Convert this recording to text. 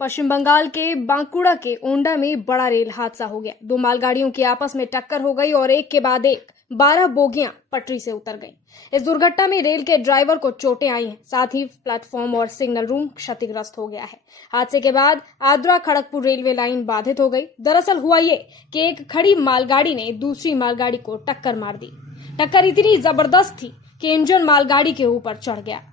पश्चिम बंगाल के बांकुड़ा के ओंडा में बड़ा रेल हादसा हो गया। दो मालगाड़ियों की आपस में टक्कर हो गई और एक के बाद एक 12 बोगियां पटरी से उतर गईं। इस दुर्घटना में रेल के ड्राइवर को चोटें आई हैं, साथ ही प्लेटफॉर्म और सिग्नल रूम क्षतिग्रस्त हो गया है। हादसे के बाद आद्रा खड़गपुर रेलवे लाइन बाधित हो गई। दरअसल हुआ ये कि एक खड़ी मालगाड़ी ने दूसरी मालगाड़ी को टक्कर मार दी। टक्कर इतनी जबरदस्त थी कि इंजन मालगाड़ी के ऊपर चढ़ गया।